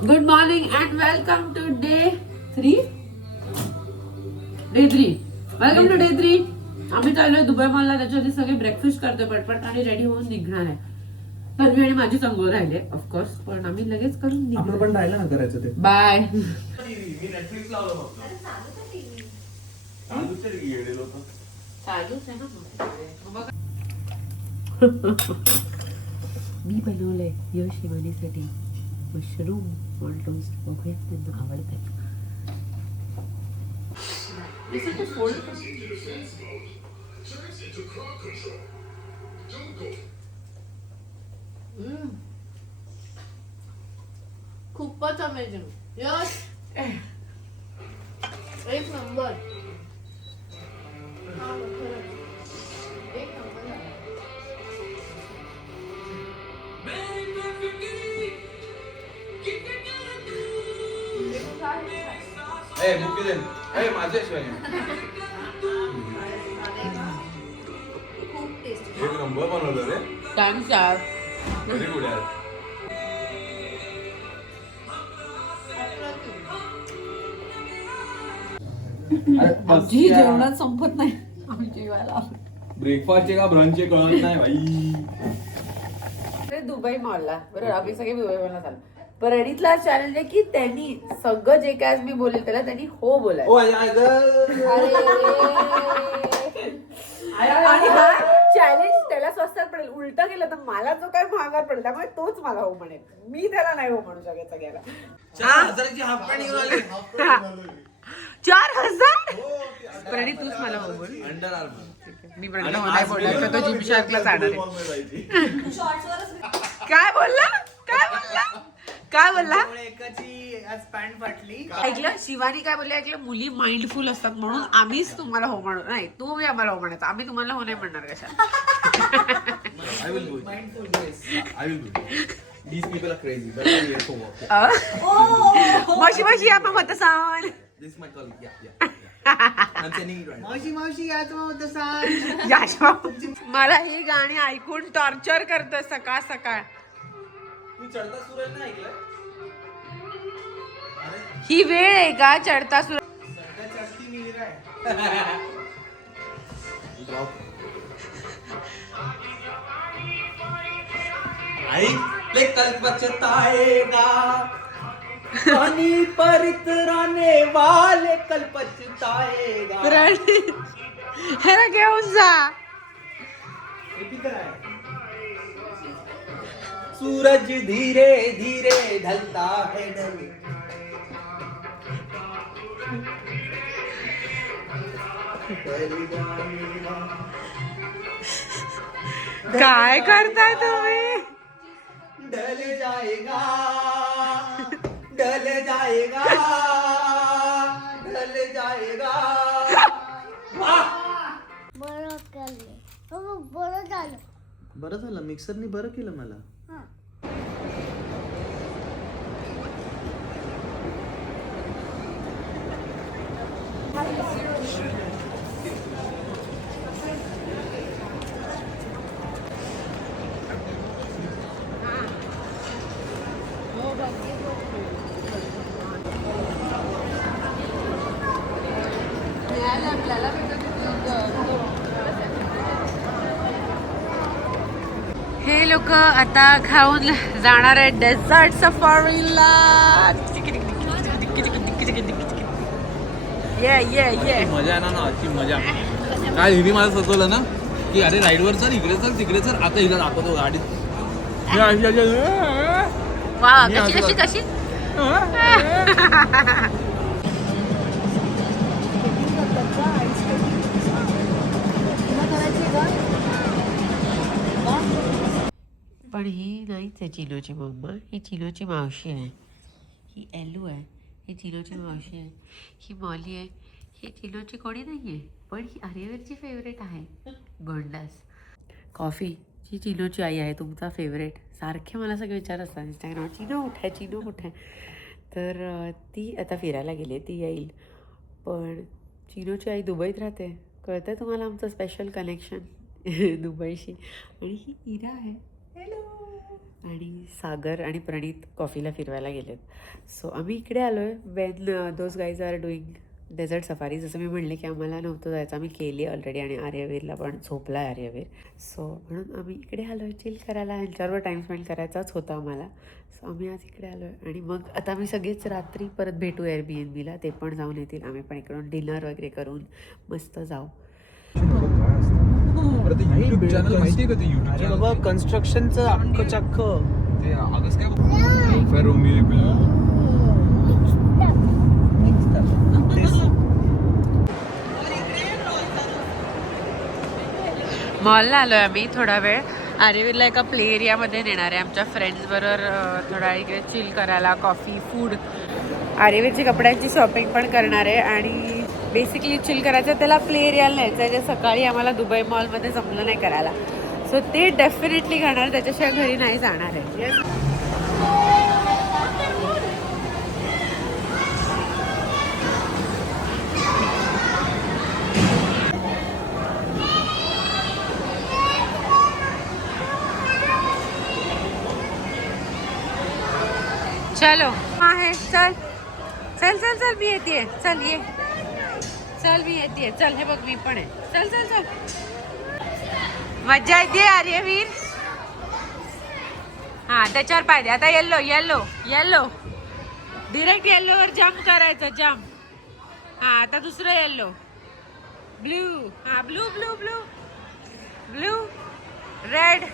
Good morning and welcome to day 3. Welcome to day 3. आम्ही चाललोय Dubai मॉलला. त्याच्याआधी सगळे ब्रेकफास्ट करतोय पटपट आणि रेडी होऊन निघणार आहे. तन्वी आणि माझी संगोर राहिले ऑफकोर्स, पण आम्ही लगेच करून आपलं पण राहिलं ना करायचं ते. बाय. मी नेटफ्लिक्स लावलं फक्त. चालूच आहे की येडे लोकं. चालूच आहे ना. मी बनवलंय यश शिवानीसाठी मशरूम ऑन टोस्ट. बघूया त्यांना आवडतंय. खूपच अमेझिंग. यश एक नंबर. एक नंबर. ए बुकी दे. ए माझ्या शिवाय. खूप टेस्टी. एक नंबर बनवलं रे. थँक्स यार. व्हेरी गुड यार. आमची जेवणात संपत नाही. आम्ही जेवायला ब्रेकफास्टचे का ब्रंचचे कळत नाही भाई. दुबई मॉलला. बरोबर आम्ही सगळे दुबई मॉलला चाललो. प्रणितला चॅलेंज आहे की त्यांनी सगळं जे काय मी बोलेल त्याला त्यांनी हो बोलायचं. आणि हा चॅलेंज त्याला स्वस्तात पडेल. उलट केलं तर मला जो काय महागात पडेल त्यामुळे तोच मला हो म्हणेल. मी त्याला नाही हो म्हणू शकत सगळ्याला. 4,000ची हाफ पॅन्ट घेऊन आली. 4,000 प्रणित तूच मला हो बोल. Under armour. मी प्रणितला हो नाही बोलला तर तो जिम शार्कला जाणार आहे. काय बोलला काय बोलला एकाची आज पॅन्ट फाटली. ऐकलं शिवानी काय बोलले ऐकलं. मुली माइंडफुल असतात म्हणून आम्हीच तुम्हाला हो म्हणू. नाही तुम्ही आम्हाला हो म्हणायचं. आम्ही तुम्हाला हो नाही म्हणणार कशा. I will do it. Mindful, yes. I will do it. These people are crazy. But I'm here for work. मावशी मावशी या मग होतं सांग. This is my colleague. Yeah. I'm sending it right now. मावशी मावशी याच होतं सांग. यश मला ही गाणी ऐकून टॉर्चर करतं सकाळ सकाळ. तू चढता सूरज नाही ऐकलं? ही वेळ आहे का चढता सुर. चढती मिहिर आहे. ऐक ले कल पछताएगा पानी पर इतराने वाले कल पछताएगा. ह्याला घेऊन जा. Repeat करा. सूरज धीरे धीरे ढलता है ढल. काय करताय तुम्ही. ढल जाएगा ढल जाएगा ढल जाएगा. बरं झालं मिक्सरनी बरं केलं मला. हे लोक आता खाऊन जाणार आहे डेझर्ट सफारीला. ये ये ये मजा आहे ना आजची मजा. काय हिने मला सजवलं ना की अरे राईडवर चल इकडे चल तिकडे चल. आता हिला दाखवतो गाडीत. वा कशी कशी कशी. पण ही नाहीच आहे चिनोची मम्मा. ही चिनोची मावशी आहे. ही एलू आहे. ही चिनोची मावशी आहे. ही मॉली आहे. ही चिनोची कोणी नाही आहे. पण ही आर्यवीरची फेवरेट आहे गोंडास. कॉफी जी चिनोची आई आहे तुमचा फेवरेट. सारखे मला सगळे विचार असतात इंस्टाग्राम चिनो कुठे आहे चिनो कुठे आहे. तर ती आता फिरायला गेली. ती येईल. पण चिनोची आई दुबईत राहते. कळतं तुम्हाला आमचं स्पेशल कनेक्शन दुबईशी. आणि ही इरा आहे. हॅलो आणि सागर आणि प्रणीत कॉफीला फिरवायला गेलेत. सो आम्ही इकडे आलो आहे when those guys are doing desert safari. जसं मी म्हणले की आम्हाला नव्हतं जायचं, आम्ही केली ऑलरेडी आणि आर्यवीरला पण झोपला आहे आर्यवीर. सो म्हणून आम्ही इकडे आलो आहे चिल करायला. ह्यांच्यावर टाईम स्पेंड करायचाच होता आम्हाला. सो आम्ही आज इकडे आलो आहे आणि मग आता आम्ही सगळेच रात्री परत भेटू Airbnb-ला. ते पण जाऊन येतील. आम्ही पण इकडून डिनर वगैरे करून मस्त जाऊ. युट्यूब चॅनल माहिती आहे का ते युट्यूब अरे चॅनल बाबा कन्स्ट्रक्शनचं अख्खं चक्क ते आगस्ट काय फेरोमी मॉलला आलो आहे आम्ही थोडा वेळ. आर्यवीरला एका प्ले एरियामध्ये नेणार आहे आमच्या फ्रेंड्सबरोबर थोडा इकडे चिल करायला, कॉफी फूड. आर्यवीरची कपड्यांची शॉपिंग पण करणार आहे आणि बेसिकली चिल करायचं. त्याला प्ले एरियाला न्यायचं आहे जे सकाळी आम्हाला दुबई मॉलमध्ये जमलं नाही करायला. सो ते डेफिनेटली करणार, त्याच्याशिवाय घरी नाही जाणार आहे. चलो आहे, चल चल चल चल मी येते. चल ये, चल मी येते. चल हे बघ मी पण आहे. चल चल चल. मज्जा येते आर्यवीर. हा त्याच्यावर पाहिजे. आता येल्लो येल्लो येल्लो डिरेक्ट येल्लोवर जम्प करायचं. जम्प. हा आता दुसरं येल्लो, ब्लू. हा blue blue blue blue red.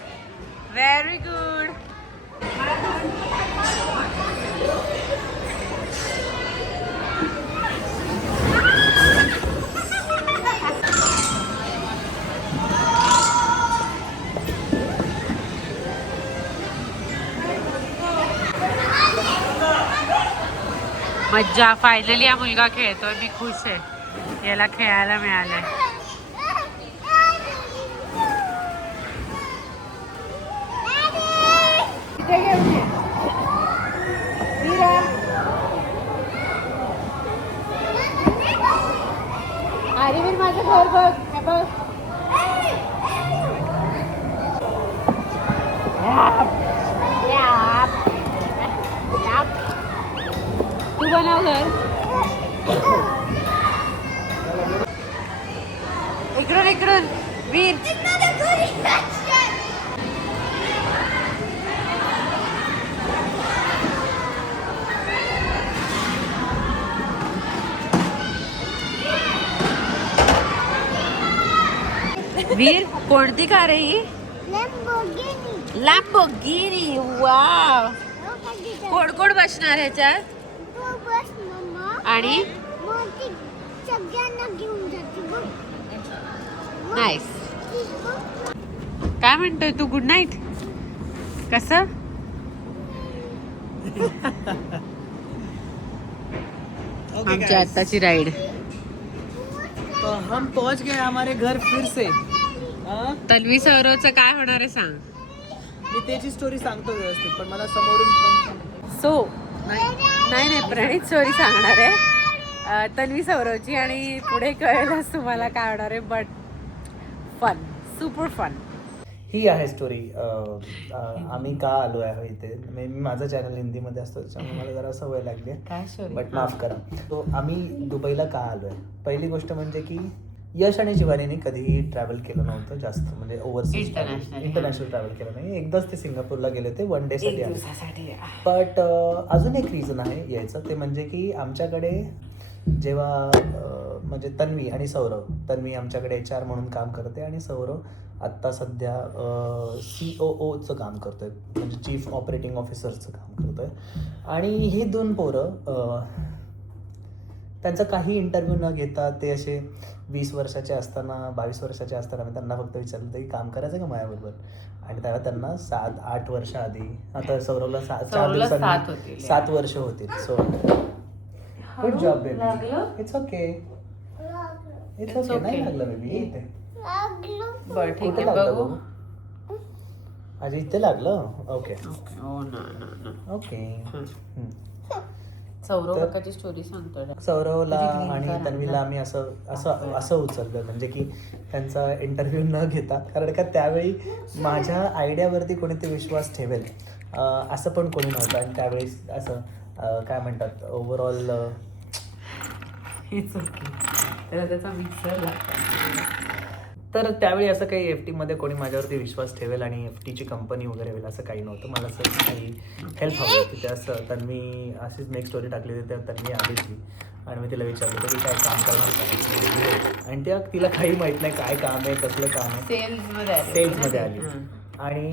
Very good. मज्जा. फायनली हा मुलगा खेळतोय. मी खुश आहे, याला खेळायला मिळालंय. आर्यवीर माझं घर बघ. हे बघ. तू बनव घर. इकडून इकडून वीर. वीर कोणती कार आहे ही? लॅम्बोर्गिनी. वाव. कोण कोण बसणार ह्याच्यात? आणि नाईस. काय म्हणतोय तू? Good night. कसं? आमची आत्ताची राईड. तो हम पहुंच गए हमारे घर फिर से. तन्वी सौरवचं काय होणार आहे सांग. मी त्याची स्टोरी सांगतो व्यवस्थित, पण मला समोरून सो नाही प्रणीत स्टोरी सांगणार आहे तन्वी सौरवची आणि पुढे कळेलच तुम्हाला काय होणार आहे. But fun, super fun. ही आहे स्टोरी. आम्ही का आलो आहे इथे. मी माझं चॅनल हिंदीमध्ये असतं त्याच्यामुळे मला जरा सवय लागली आहे, काय स्टोरी? बट माफ करा. तो आम्ही दुबईला का आलो आहे. पहिली गोष्ट म्हणजे की यश आणि शिवानीने कधीही ट्रॅव्हल केलं नव्हतं जास्त, म्हणजे ओव्हरसीज इंटरनॅशनल ट्रॅव्हल केलं नाही. एकदाच ते सिंगापूरला गेले होते 1 डे साठी. बट अजून एक रिझन आहे यायचं, ते म्हणजे की आमच्याकडे जेव्हा म्हणजे तन्वी आणि सौरव, तन्वी आमच्याकडे HR म्हणून काम करते आणि सौरव आत्ता सध्या COOचं काम करतोय, म्हणजे चीफ ऑपरेटिंग ऑफिसरचं काम करतोय. आणि हे दोन पोरं त्यांचा काही इंटरव्ह्यू न घेता ते असे 20 वर्षाचे असताना 22 वर्षाचे असताना मी त्यांना फक्त विचारलं की काम करायचं का माझ्याबरोबर. आणि तेव्हा त्यांना 7-8 वर्ष आधी, आता सौरवला 7 वर्ष होतील. So good job baby. It's okay, it's okay. नाही लागलं बेबी. इथे बरं ठीक आहे बघू. अच्छा इथे लागलं. Okay okay. सौरव काकाची स्टोरी सांगतो. सौरवला आणि तन्वीला आम्ही असं उचललं, म्हणजे की त्यांचा इंटरव्ह्यू न घेता, कारण का त्यावेळी माझ्या आयडियावरती कोणीतरी विश्वास ठेवेल असं पण कोणी नव्हतं. आणि त्यावेळेस असं काय म्हणतात ओव्हरऑल हेच ओके. त्याला त्याचा मिक्सर लागतो. तर त्यावेळी असं काही एफ टीमध्ये कोणी माझ्यावरती विश्वास ठेवेल आणि एफ टीची कंपनी वगैरे होईल असं काही नव्हतं. मला असं काही हेल्प हवी होती. ते असं तन्वी अशीच नेक्स्ट स्टोरी टाकली होती तेव्हा तन्वी आली ती आणि मी तिला विचारलं होतं की काय काम करणार का, आणि त्या तिला काही माहीत नाही काय काम आहे कसलं काम आहे. सेल्समध्ये आली. आणि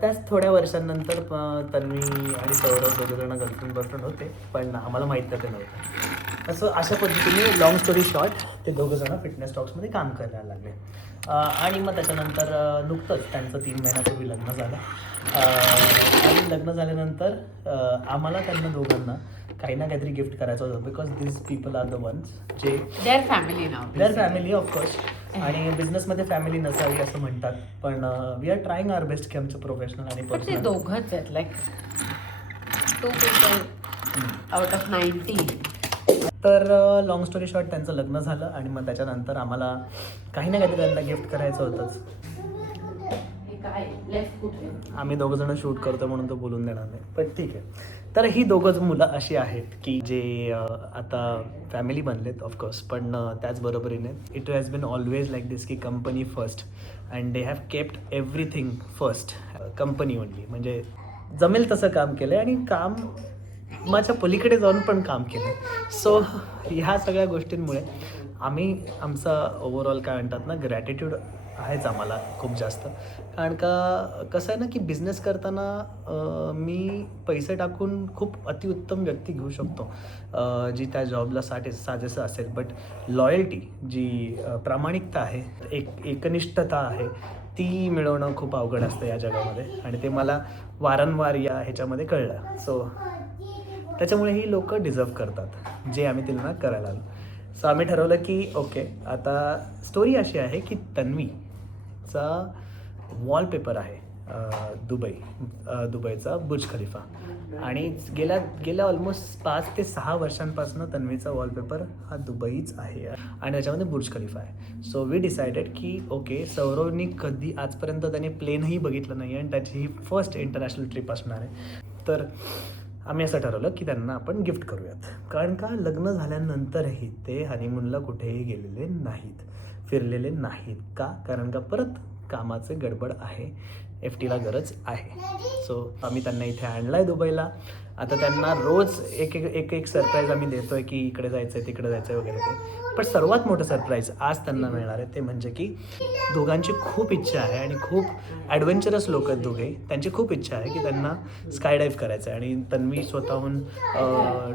त्याच थोड्या वर्षांनंतर तन्वी आणि सौरभ दोघंजणं गर्लफ्रेंड बॉयफ्रेंड होते, पण आम्हाला माहीत तर ते नव्हतं. असं अशा पद्धतीने लॉंग स्टोरी शॉर्ट ते दोघंजणं फिटनेस टॉक्समध्ये काम करायला लागले. आणि मग त्याच्यानंतर नुकतंच त्यांचं 3 महिन्यापूर्वी लग्न झालं. आणि लग्न झाल्यानंतर आम्हाला त्यांना दोघांना काही ना काहीतरी गिफ्ट करायचं होतं, because this people are the ones जे देअर फॅमिली नाव. Their family of course. आणि बिझनेसमध्ये फॅमिली नसावी असं म्हणतात, पण we are trying our best की आमचं प्रोफेशनल आणि पण ते पर्सनल. दोघंच आहेत, लाईक 2 people आउट ऑफ 90. तर लॉंग स्टोरी शॉर्ट त्यांचं लग्न झालं आणि मग त्याच्यानंतर आम्हाला काही ना काहीतरी त्यांना गिफ्ट करायचं होतंच. काय लेफ्ट कुठे? आम्ही दोघंजणं शूट करतो म्हणून तो बोलून देणार नाही, पण ठीक आहे. तर ही दोघंच मुलं अशी आहेत की जे आता फॅमिली बनलेत ऑफकोर्स, पण त्याचबरोबरीने it has been always like this की company first and they have kept everything first. Company only, म्हणजे जमेल तसं काम केलं आणि काम माझ्या पलीकडे जाऊन पण काम केलं. सो ह्या सगळ्या गोष्टींमुळे आम्ही आमचा ओव्हरऑल काय म्हणतात ना ग्रॅटिट्यूड आहेच आम्हाला खूप जास्त. कारण का कसं आहे ना की बिझनेस करताना मी पैसे टाकून खूप अतिउत्तम व्यक्ती घेऊ शकतो जी त्या जॉबला साजेसं असेल, बट लॉयल्टी जी प्रामाणिकता आहे, एकनिष्ठता आहे, ती मिळवणं खूप अवघड असतं या जगामध्ये. आणि ते मला वारंवार या ह्याच्यामध्ये कळलं. सो त्याच्यामुळे ही लोक डिझर्व करतात जे आम्ही त्यांना करायला आलो. सो आम्ही ठरवलं की ओके, आता स्टोरी अशी आहे की तन्वीचा वॉलपेपर आहे दुबईचा बुर्ज खलिफा. आणि गेल्या ऑलमोस्ट 5 ते 6 वर्षांपासून तन्वीचा वॉलपेपर हा दुबईच आहे आणि त्याच्यामध्ये बुर्ज खलिफा आहे. सो वी डिसाइडेड की ओके, सौरवनी कधी आजपर्यंत त्याने प्लेनही बघितलं नाही आणि त्याची ही फर्स्ट इंटरनॅशनल ट्रिप असणार आहे. तर आम्ही असं ठरवलं की त्यांना आपण गिफ्ट करूयात. कारण का लग्न झाल्यानंतरही ते हनीमूनला कुठेही गेलेले नाहीत, फिरलेले नाहीत. का? कारण का परत कामाचे गडबड आहे, एफ टीला गरज आहे. सो आम्ही त्यांना इथे आणलं आहे दुबईला. आता त्यांना रोज एक सरप्राईज आम्ही देतो आहे की इकडे जायचं आहे तिकडे जायचं आहे वगैरे ते. पण सर्वात मोठं सरप्राईज आज त्यांना मिळणार आहे ते म्हणजे की दोघांची खूप इच्छा आहे आणि खूप ॲडव्हेंचरस लोक आहेत दोघेही. त्यांची खूप इच्छा आहे की त्यांना स्काय डाईव्ह करायचं आहे. आणि तन्वी स्वतःहून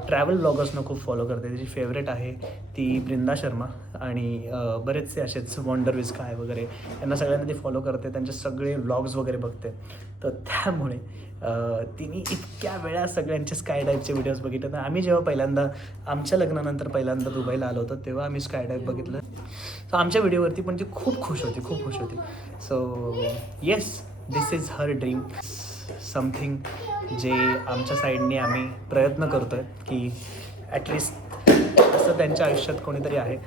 ट्रॅव्हल ब्लॉगर्सना खूप फॉलो करते. तिची फेवरेट आहे ती बृंदा शर्मा आणि बरेचसे असेच वंडर विथ स्काय वगैरे, यांना सगळ्यांना ती फॉलो करते, त्यांचे सगळे व्लॉग्स वगैरे बघते. तर त्यामुळे तिने इतक्या वेळा सगळ्यांचे स्काय डाईव्हचे व्हिडिओज बघितले. तर आम्ही जेव्हा पहिल्यांदा आमच्या लग्नानंतर पहिल्यांदा दुबईला आलो होतो तेव्हा आम्ही स्काय डाईव्ह बघितलं. सो आमच्या व्हिडिओवरती पण ती खूप खुश होती. So yes, this is her dream. Something जे आमच्या साईडने आम्ही प्रयत्न करतो आहे की ॲटलिस्ट असं त्यांच्या आयुष्यात कोणीतरी आहे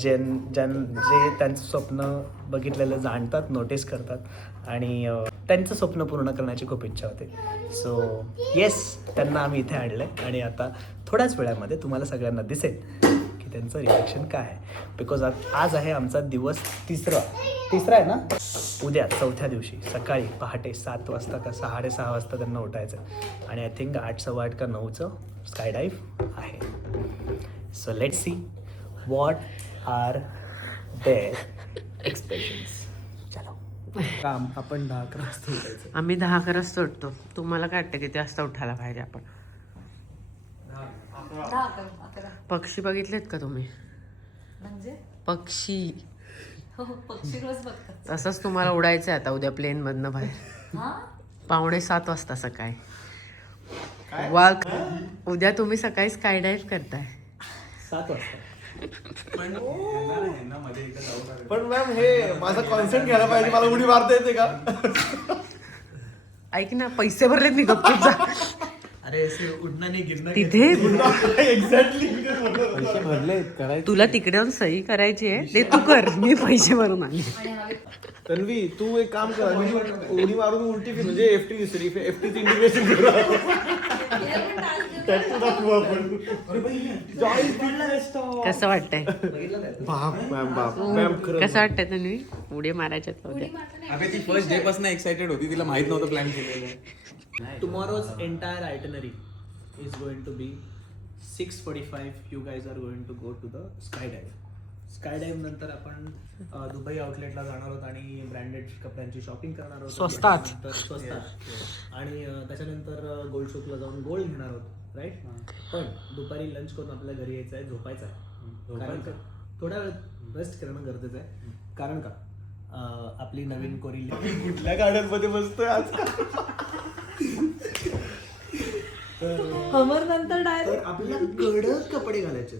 जे त्यांचं स्वप्न बघितलेलं जाणतात, नोटीस करतात आणि त्यांचं स्वप्न पूर्ण करण्याची खूप इच्छा होते. सो येस, त्यांना आम्ही इथे आणलं आहे आणि आता थोड्याच वेळामध्ये तुम्हाला सगळ्यांना दिसेल की त्यांचं रिॲक्शन काय आहे. बिकॉज आज आहे आमचा दिवस तिसरा आहे ना. उद्या 4थ्या दिवशी सकाळी पहाटे 7 वाजता का 6:30 वाजता त्यांना उठायचं आणि आय थिंक 8, 8:15 का 9चं स्काय डाईव्ह आहे. So let's see what are their expressions. चलो काम आपण 10-11 वाजता उठायचं. आम्ही 10-11 वाजता उठतो. तुम्हाला काय वाटतं किती वाजता उठायला पाहिजे आपण? 11. पक्षी बघितलेत का तुम्ही? म्हणजे पक्षी हो, पक्षी रोज बघतात. तसंच तुम्हाला उडायचं आहे आता उद्या प्लेनमधनं बाहेर हा 6:45 वाजता सकाळी. वाघ उद्या तुम्ही सकाळी स्काय डाईव्ह करताय 7 वाजता. पण मॅम हे माझा कॉन्सेंट घ्यायला पाहिजे, मला उडी मारता येते का? ऐक ना, पैसे भरलेत मी गप्पीचा. अरे ऐसे उठना नहीं गिरना तिथे एक्झॅक्टली पैसे भरले करायचे तुला तिकडे जाऊन सही करायची आहे ते तू कर मी पैसे भरून आले तन्वी तू एक काम कर उडी मारून उलटी फिर म्हणजे एफटी दिसली एफटी इंडिकेशन करू कसं वाटतंय बाप मॅम बाप मॅम खरं कसं वाटतंय तन्वी उडी मारायच्यात उद्या अगं ती फर्स्ट डे पासून एक्साइटेड होती तिला माहित नव्हतं प्लॅन केलेलं tomorrow's entire itinerary is going to be 6:45 you guys are going to go to the skydive नंतर आपण दुबई आउटलेटला जाणार आहोत आणि ब्रँडेड कपड्यांची शॉपिंग करणार आहोत स्वस्तात. त्याच्यानंतर स्वस्तात आणि त्याच्यानंतर गोल्ड शॉपला जाऊन गोल्ड घेणार आहोत राईट पण दुपारी लंच करून आपल्या घरी यायचं आहे झोपायचं आहे कारण का थोडा वेळ रेस्ट करणं गरजेचं आहे कारण का आपली नवीन कोरी कुठल्या गाड्यांमध्ये बसतोय आज अमरनंतर डायरेक्ट तर आपल्याला कडक कपडे घालायचे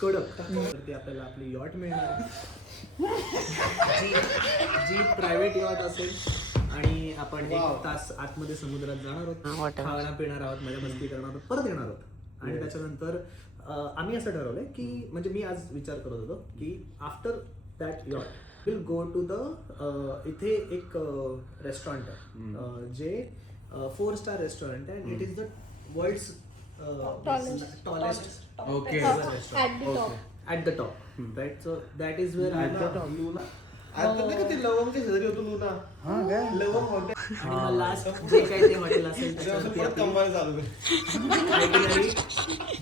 कडक तर ते आपल्याला आपली यॉट मिळणार जी प्रायव्हेट यॉट असेल आणि आपण 1 तास आतमध्ये समुद्रात जाणार आहोत खाणार पिणार आहोत मजा मस्ती करणार आहोत परत येणार आहोत आणि त्याच्यानंतर आम्ही असं ठरवलंय की म्हणजे मी आज विचार करत होतो की after that yacht will go to the इथे एक रेस्टॉरंट आहे जे 4 स्टार रेस्टॉरंट आहे it is the world's tallest okay at the top right so that is where I आता नाही का ते लवंगच्या शेजारी होतो लुना लवंग हॉटेल आणि मग लास्ट जे काही ते हॉटेल असेल त्याच्यावरती परत आपली कमवायला चालू कर आयटनरी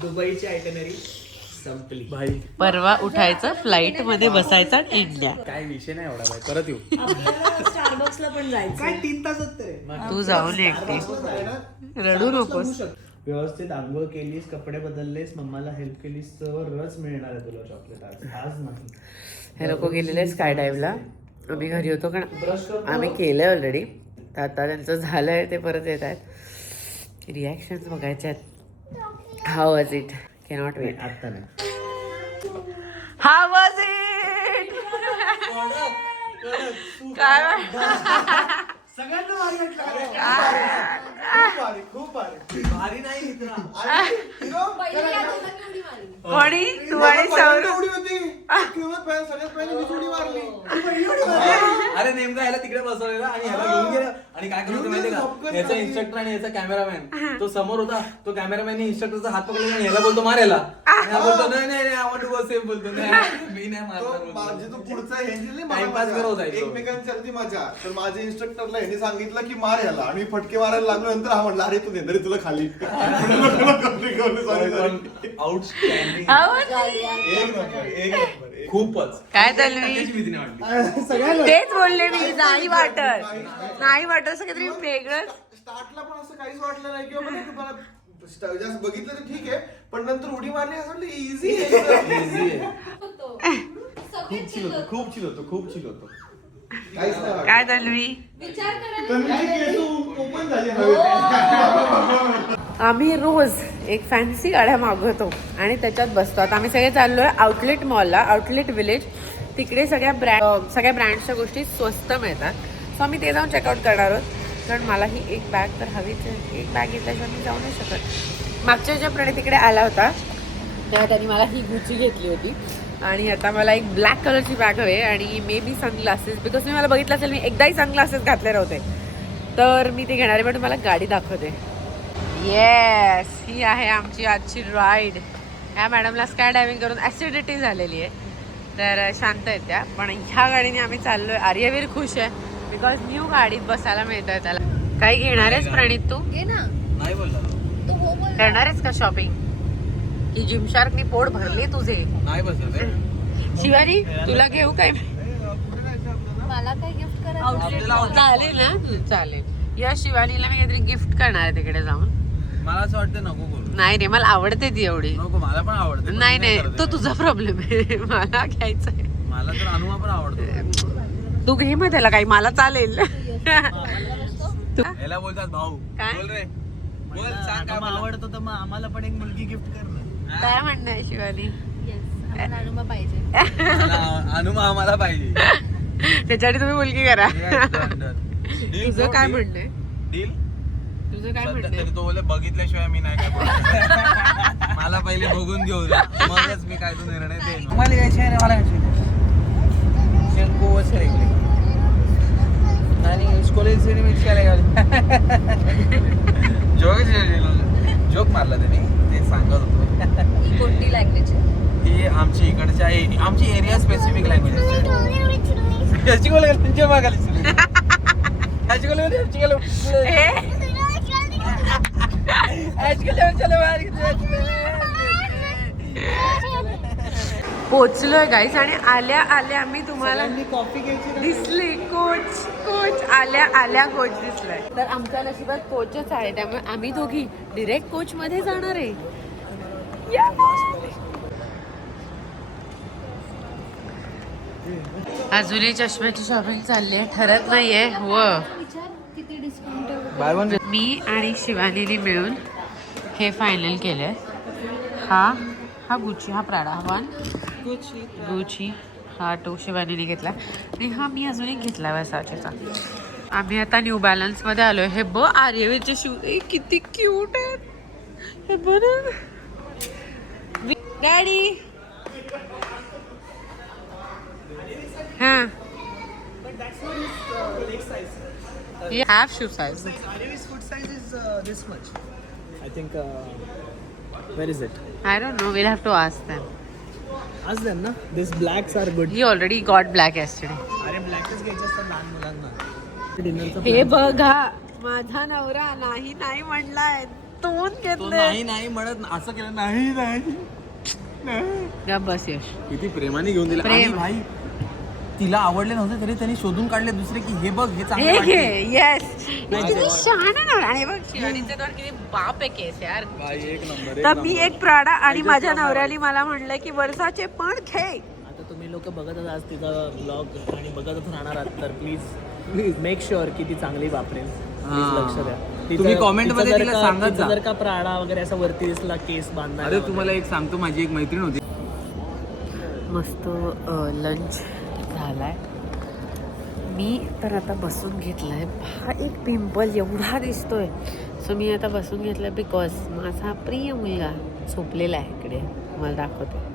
दुबईची आयटनरी संपली भाई परवा उठायचं फ्लाईट मध्ये बसायचा इंडिया काय विषय नाही एवढा भाई परत येऊ आपल्याला स्टारबक्सला पण जायचं काय 3 तासात तरी तू जाऊन ये एकटी रडू नकोस व्यवस्थित आंघोळ केलीस कपडे बदललेस मम्माला हेल्प केलीस तरच मिळणार आहे तुला चॉकलेट आज नाही हे लोक गेलेले स्काय डाईव्हला आम्ही घरी होतो कारण आम्ही केलंय ऑलरेडी तर आता त्यांचं झालंय ते परत येत आहेत रिॲक्शन्स बघायचे आहेत हाव वॉज इट कॅनॉट वेट आता नाही हाव वॉज इट काय सगळ्यांना भारी वाटलं खूप भारी भारी नाही मित्रा कोणी तू आणि सौरभ उडी होती सगळ्यात पहिले मीच उडी मारली अरे नेमका ह्याला तिकडे बसवलेला आणि ह्याला घेऊन गेला आणि काय करत होतं माहितीये का याचा इन्स्ट्रक्टर आणि याचा कॅमेरामॅन तो समोर होता तो कॅमेरामॅनने इन्स्ट्रक्टरचा हात पकडला आणि ह्याला बोलतो मार याला आणि हा बोलतो नाही नाही I want to go safe बोलतो नाही मी नाही मारणार माझे तो पुढचा हे Timepass करत जायचो. एकमेकांची चलती मजा तर माझ्या इन्स्ट्रक्टरला ह्याने सांगितलं की मार याला आणि मी फटके मारायला लागलो नंतर हा म्हणला अरे तू नेंदरी तुला खाली आउटस्टँडिंग एक नंबर खूपच काय तन्वी त्याची भीती नाही वाटली सगळ्याला तेच बोलले मी नाही वाटत असं काहीतरी वेगळंच स्टार्टला पण असं काहीच वाटलं नाही किंवा म्हणजे तुम्हाला जास्त बघितलं तर ठीक आहे पण नंतर उडी मारली असं वाटलं इझी खूप चिल होतो काहीच नाही वाटलं. काय तन्वी तन्वीची केस ओपन झाली हवेत. आम्ही रोज एक फॅन्सी गाड्या मागवतो आणि त्याच्यात बसतो आता आम्ही सगळे चाललोय आउटलेट मॉलला आउटलेट विलेज तिकडे सगळ्या ब्रँड्सच्या गोष्टी स्वस्त मिळतात सो आम्ही ते जाऊन चेकआउट करणार आहोत कारण मला ही एक बॅग तर हवीच आहे एक बॅग घेतल्याशिवाय मी जाऊ नाही शकत मागच्या ज्या प्रणय तिकडे आला होता तेव्हा त्यांनी मला ही गुची घेतली होती आणि आता मला एक ब्लॅक कलरची बॅग हवी आणि मे बी सनग्लासेस बिकॉज मी मला बघितलं असेल मी एकदाही सनग्लासेस घातले नव्हते तर मी ते घेणार आहे पण तुम्हाला गाडी दाखवते येस ही आहे आमची आजची राईड ह्या मॅडमला स्काय डायव्हिंग करून ॲसिडिटी झालेली आहे तर शांत आहेत त्या पण ह्या गाडीने आम्ही चाललोय आर्यवीर खुश आहे बिकॉज न्यू गाडीत बसायला मिळतंय त्याला काही घेणार आहेस प्रणित तू नाही बोलला करणार आहेस का शॉपिंग की जिमशार्कनी पोट भरले तुझे नाही बसत शिवानी तुला घेऊ काय मला काय गिफ्ट करायचं चालेल ना चालेल या शिवानीला मी काहीतरी गिफ्ट करणार आहे तिकडे जाऊन मला असं वाटतं नको करू नाही रे मला आवडते ती एवढी नको मला पण आवडते पण नाही मी नाही करत तो आहे. तुझा प्रॉब्लेम आहे मला घ्यायचंय मला तर अनुमा पण आवडतो तू घे मग त्याला काही मला चालेल याला बोलतात भाऊ काय? बोल रे बोल सांग काय मला आवडतो तर मग आम्हाला पण एक मुलगी गिफ्ट कर ना काय म्हणणं आहे शिवानी आम्हाला अनुमा पाहिजे अनुमा आम्हाला पाहिजे त्याच्यासाठी तुम्ही मुलगी करा Deal, तुझं bro, काय deal. म्हणणं आहे डील तुझं काय सध्या म्हणणं तरी तो बोले बघितल्याशिवाय मी नाही काय बोलत. मला पहिले बघून घेऊ दे, मगच मी काय तो निर्णय देईन. तुम्हाला यायची आहे मला शेंकूच आणि कॉलेज जोक मारला त्याने, ते सांगत होतो. ही कोणती लँग्वेज आहे? ही आमची इकडच्या आमची एरिया स्पेसिफिक लँग्वेज असते. याची गोल त्यांच्या मागाली याची गोल पोचलोय गाईस आणि आल्या आल्या मी तुम्हाला कॉफी घ्यायची दिसली कोच आल्या कोच दिसलाय. तर आमच्या नशिबात कोचच आहे, त्यामुळे आम्ही दोघी डिरेक्ट कोच मध्ये जाणार आहे. अजूनही चष्म्याची शॉपिंग चालली आहे, ठरत नाहीये. किती डिस्काउंट आहे? By one. मी आणि शिवानीने मिळून हे फायनल केलंय. हा गुची, हा प्राडा, वन गुची, हा तो शिवानीने घेतला आणि हा मी अजून एक घेतला वर्साचेचा. आम्ही आता न्यू बॅलन्स मध्ये आलोय. हे बघ आर्यवीरचे शूज किती क्यूट आहेत. हे बघ गाडी. हा You have shoe size. Arivi's foot size is this much. I think. Where is it? I don't know. We'll have to ask them. Ask them na. These blacks are good. He already got black yesterday. अरे ब्लॅकच घ्यायचे असतात लहान मुलांना. डिनरचं हे बघा माझा नवरा नाही म्हणलाय. दोन तो घेतले. नाही म्हणत असं केलं नाही. गा बस यश. किती प्रेमाने घेऊन दिला. प्रेम. आणि भाई तिला आवडले नव्हते तरी त्यांनी शोधून काढले दुसरे की हे बघ हे चांगले हे वाटते. घे. येस. किती शहाणा नवरा. आणि बघ शिवानीचे तर किती बाप आहे केस यार. भाई एक नंबर. तर मी एक प्राडा आणि माझ्या नवऱ्याने मला म्हणलंय की वर्षाचे पण घे. आता तुम्ही लोक बघतच आज तिचा ब्लॉग आणि बघतच राहणार आहात तर प्लीज मेक शुअर की ती चांगली वापरेल. प्लीज लक्ष द्या. तुम्ही comment मध्ये जर तिला का- सांगत तिचा जा. जर का प्राडा वगैरे असा वरती दिसला केस बांधणार. अरे तुम्हाला एक सांगतो, माझी एक मैत्रीण होती. मस्त लंच झालाय. मी तर आता बसून घेतलाय. हा एक पिंपल एवढा दिसतोय, सो मी आता बसून घेतलाय बिकॉज माझा प्रिय मुलगा झोपलेला आहे इकडे. मला दाखवते.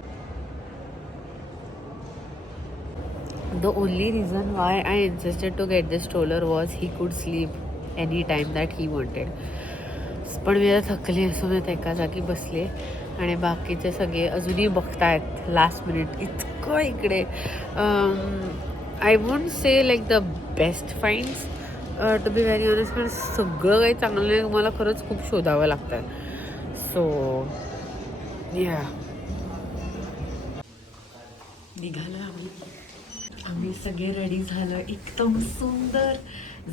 The only reason why I insisted to get this stroller was he could sleep any time that he wanted. पण मी आता थकले, सो मी आता एका जागी बसले आणि बाकीचे सगळे अजूनही बघतायत लास्ट मिनिट. इतकं इकडे I won't say like the best finds to be very honest, पण सगळं काही चांगलं नाही. मला खरंच खूप शोधावं लागतं. सो या निघालो आम्ही सगळे रेडी झालो एकदम सुंदर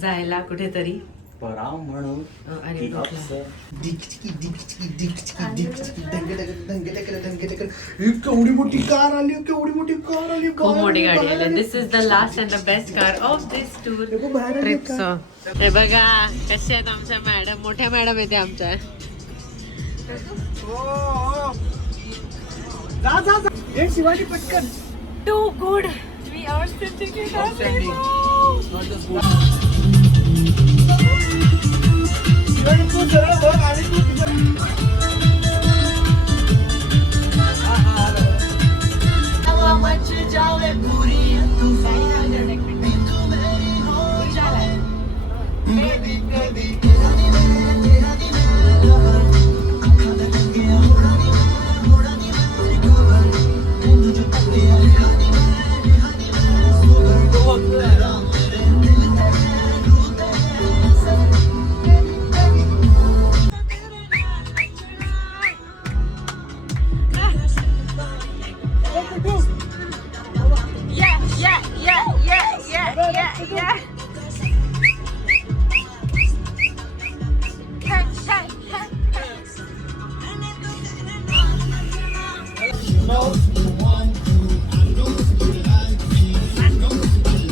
जायला कुठेतरी. पराव म्हणून अरे केवढी मोठी कार आली, केवढी मोठी कार आली. खूप मोठी गाडी आहे. This is the last and the best car of this tour ट्रिपचं. हे बघा कसे आहेत आमच्या मॅडम. मोठ्या मॅडम येते आमच्या. शिवाजी पटकन. Too good. We are Outstanding. Not just good. Shivani तू सरळ बघ आणि तू तिथं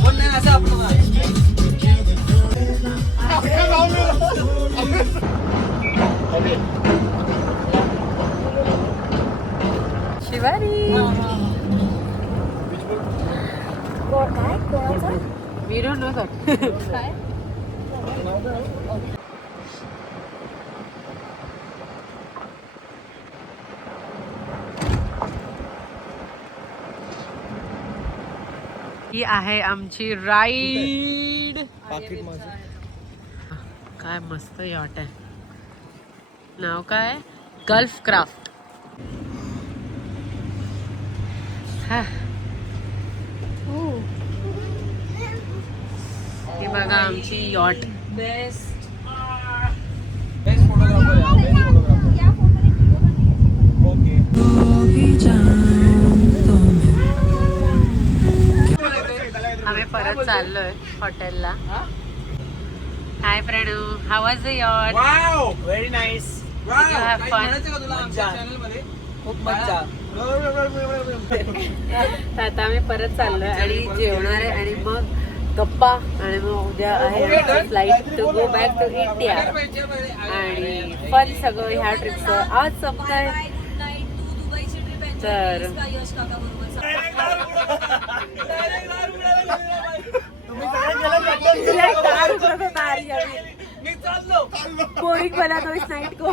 कोण नाही असं आपण Shivani. We don't know that. ही आहे आमची राईड. काय मस्त यॉट आहे. नाव काय? Gulf craft. हे बघा आमची यॉट. बेस्ट. आम्ही परत चाललोय हॉटेलला. हाय प्रणू, हाऊ वाज the yacht? Very nice. You have fun? म्हणायचं का तुला आमच्या चॅनल मध्ये? खूप मज्जा. तर आता आम्ही परत चाललोय आणि जेवणार आहे आणि मग गप्पा आणि मग उद्या आहे flight to go back to India. आणि फन सगळं ह्या ट्रिपचं आज संपतंय. तर बोरिंग बनवतो इस नाईट को.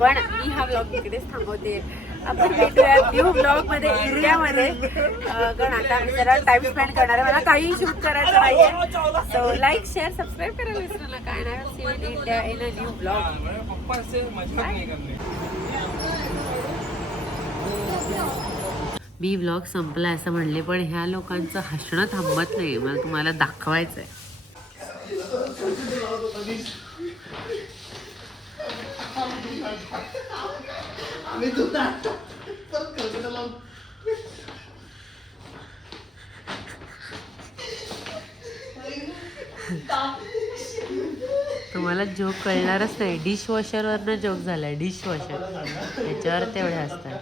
पण मी हा ब्लॉग इकडेच थांबवते. आपण भेटूया न्यू ब्लॉग मध्ये इंडियामध्ये. कारण आता मी जरा टाइम स्पेंड करणार आहे. मला काही शूट करायचं नाहीये. सो लाईक शेअर सबस्क्राईब करायला विसरू नका. आणि I will see you in India in a new blog. Me vlog संपला असं म्हणले पण ह्या लोकांचं हसणं थांबत नाही. मला तुम्हाला दाखवायचंय. तुम्हाला जोक कळणारच नाही. डिशवॉशरवरनं जोक झालाय. डिशवॉशर त्याच्यावर तेवढे असतात.